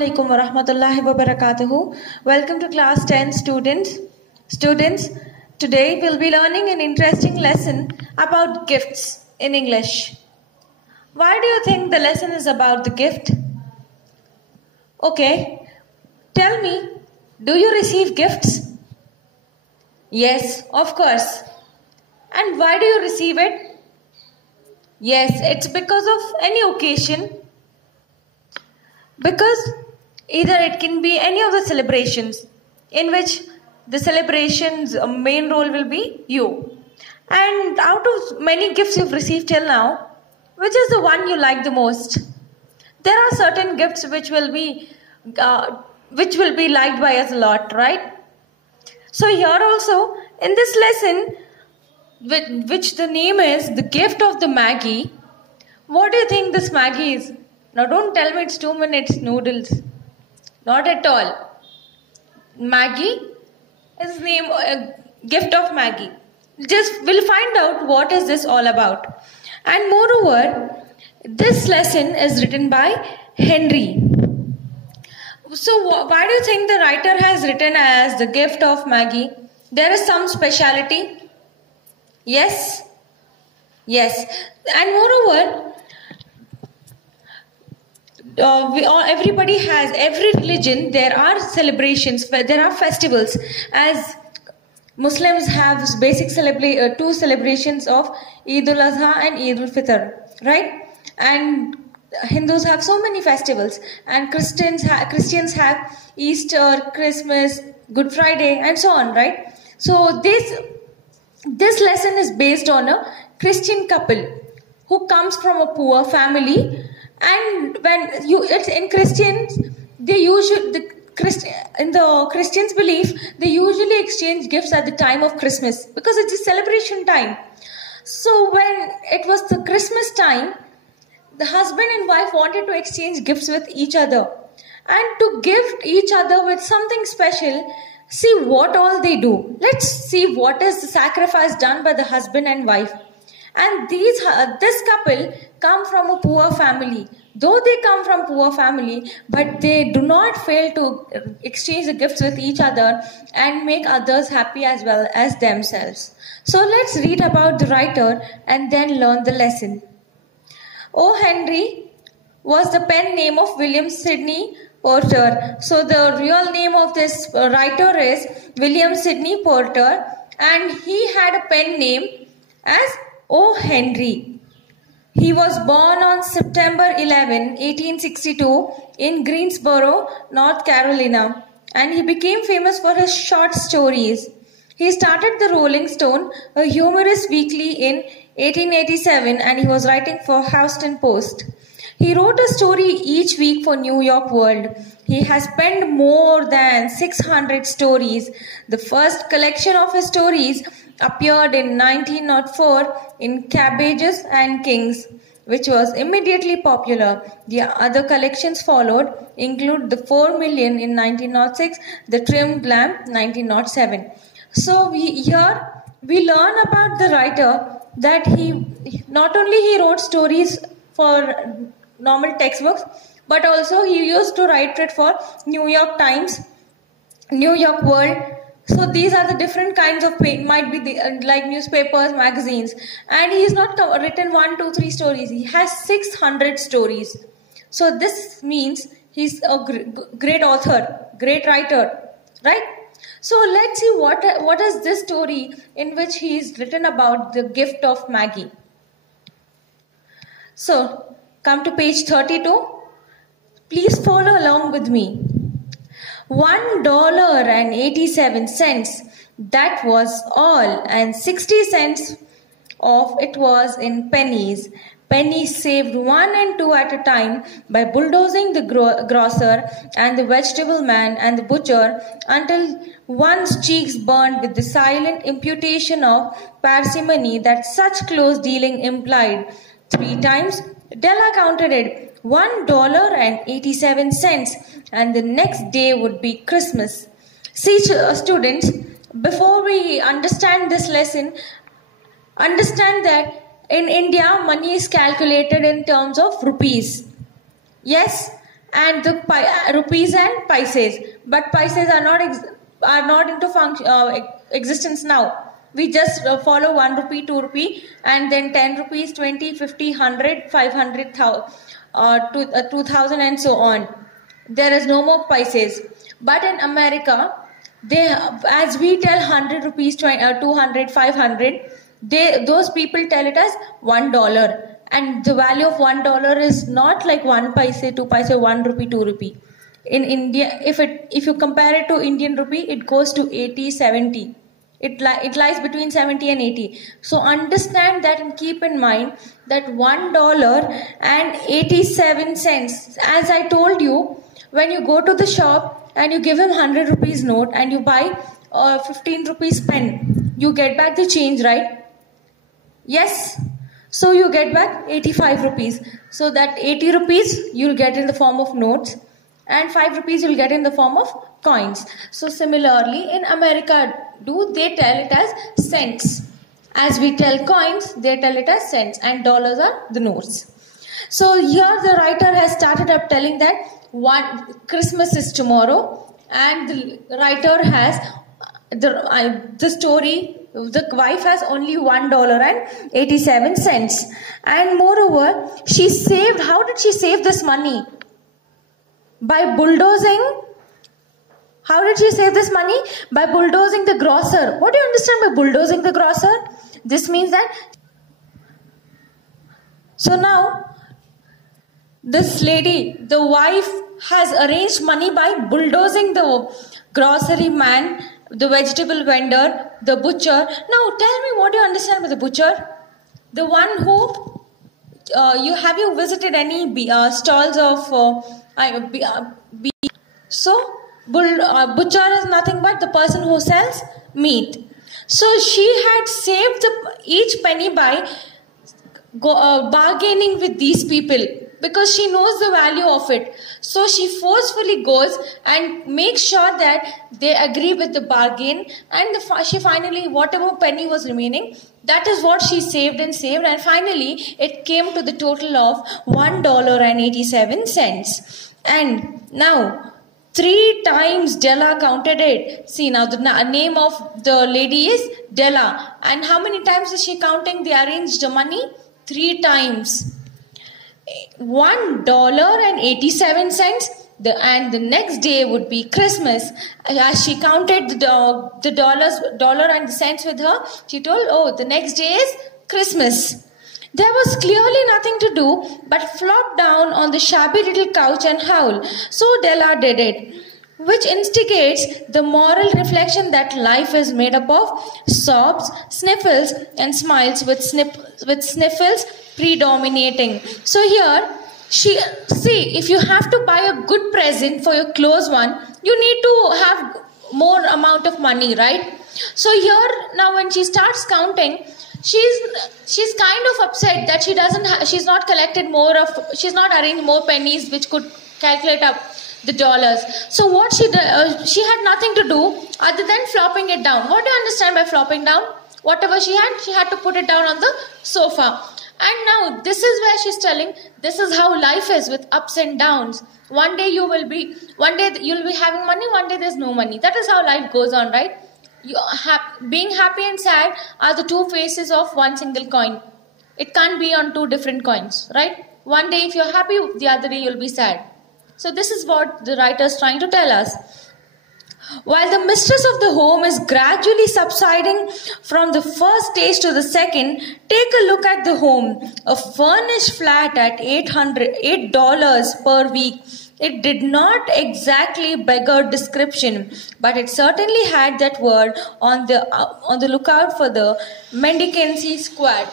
Assalamualaikum warahmatullahi wabarakatuh. Welcome to class 10 students. Students, today we'll be learning an interesting lesson about gifts in English. Why do you think the lesson is about the gift? Okay, tell me, do you receive gifts? Yes, of course. And why do you receive it? Yes, it's because of any occasion. Because either it can be any of the celebrations in which the celebration's main role will be you. And out of many gifts you've received till now, which is the one you like the most? There are certain gifts which will be liked by us a lot, right? So here also in this lesson, which the name is the gift of the Maggie, what do you think this Maggie is? Now don't tell me it's 2 minutes noodles. Not at all. Maggie is the name, gift of Maggie. Just we'll find out what is this all about. And moreover, this lesson is written by Henry. So why do you think the writer has written as the gift of Maggie? There is some speciality. Yes? Yes. And moreover, everybody has, every religion, there are celebrations, there are festivals. As Muslims have basic two celebrations of Eid al-Adha and Eid al-Fitr, right? And Hindus have so many festivals, and Christians have Easter, Christmas, Good Friday, and so on, right? So this lesson is based on a Christian couple who comes from a poor family. And it's in Christians, in the Christians' belief, they usually exchange gifts at the time of Christmas because it's a celebration time. So when it was the Christmas time, the husband and wife wanted to exchange gifts with each other and to gift each other with something special. See what all they do. Let's see what is the sacrifice done by the husband and wife. And this couple come from a poor family. Though they come from poor family, but they do not fail to exchange the gifts with each other and make others happy as well as themselves. So let's read about the writer and then learn the lesson. O. Henry was the pen name of William Sidney Porter. So the real name of this writer is William Sidney Porter, and he had a pen name as O. Henry. He was born on September 11, 1862 in Greensboro, North Carolina, and he became famous for his short stories. He started the Rolling Stone, a humorous weekly, in 1887, and he was writing for Houston Post. He wrote a story each week for New York World. He has penned more than 600 stories. The first collection of his stories appeared in 1904 in Cabbages and Kings, which was immediately popular. The other collections followed, include The 4 Million in 1906, The Trimmed Lamp 1907. So here we learn about the writer that he not only wrote stories for normal textbooks, but also he used to write it for New York Times, New York World. So these are the different kinds of might be like newspapers, magazines, and he has not written 1, 2, 3 stories. He has 600 stories. So this means he's a great author, great writer, right? So let's see what is this story in which he is written about the gift of Maggie. So come to page 32. Please follow along with me. $1.87. That was all, and 60 cents of it was in pennies. Pennies saved 1 and 2 at a time by bulldozing the grocer and the vegetable man and the butcher until one's cheeks burned with the silent imputation of parsimony that such close dealing implied. 3 times Della counted it. $1.87, and the next day would be Christmas. See, students, before we understand this lesson, understand that in India, money is calculated in terms of rupees. Yes, and the rupees and paises. But paises are not into existence now. We just follow 1 rupee, 2 rupee, and then 10 rupees, 20, 50, 100, 500, 2000, and so on. There is no more paises. But in America, as we tell 100 rupees, 200, 500, those people tell it as $1. And the value of $1 is not like 1 paise, 2 paise, 1 rupee, 2 rupee. In India, if you compare it to Indian rupee, it goes to 80, 70. It lies between 70 and 80. So understand that and keep in mind that $1.87, as I told you, when you go to the shop and you give him 100 rupees note and you buy a 15 rupees pen, you get back the change, right? Yes. So you get back 85 rupees. So that 80 rupees you'll get in the form of notes and 5 rupees you'll get in the form of coins. So similarly in America, they tell it as cents. As we tell coins, they tell it as cents, and dollars are the notes. So here the writer has started up telling that Christmas is tomorrow, and the writer has the story. The wife has only $1.87, and moreover, she saved. How did she save this money? By bulldozing. How did she save this money? By bulldozing the grocer. What do you understand by bulldozing the grocer? This means that. So now, this lady, the wife, has arranged money by bulldozing the grocery man, the vegetable vendor, the butcher. Now tell me, what do you understand by the butcher? The one who, have you visited any stalls of beef? So butcher is nothing but the person who sells meat. So she had saved each penny by bargaining with these people, because she knows the value of it. So she forcefully goes and makes sure that they agree with the bargain, and she finally, whatever penny was remaining, that is what she saved, and finally it came to the total of $1.87. And now 3 times Della counted it. See, now the name of the lady is Della, and how many times is she counting the arranged money? 3 times. $1.87, and the next day would be Christmas. As she counted the dollar and the cents with her, she told, oh, the next day is Christmas. There was clearly nothing to do but flop down on the shabby little couch and howl. So Della did it, which instigates the moral reflection that life is made up of sobs, sniffles, and smiles, with sniffles predominating. So here, if you have to buy a good present for your close one, you need to have more amount of money, right? So here, now when she starts counting, she's kind of upset that she's not arranged more pennies which could calculate up the dollars. So what she had nothing to do other than flopping it down. What do you understand by flopping down? Whatever she had to put it down on the sofa. And now this is where she's telling, this is how life is, with ups and downs. One day you'll be having money, one day there's no money. That is how life goes on, right? Being happy and sad are the 2 faces of one single coin. It can't be on 2 different coins, right? One day if you're happy, the other day you'll be sad. So this is what the writer is trying to tell us. While the mistress of the home is gradually subsiding from the first stage to the second, take a look at the home. A furnished flat at $8 per week. It did not exactly beggar description, but it certainly had that word on the lookout for the mendicancy squad.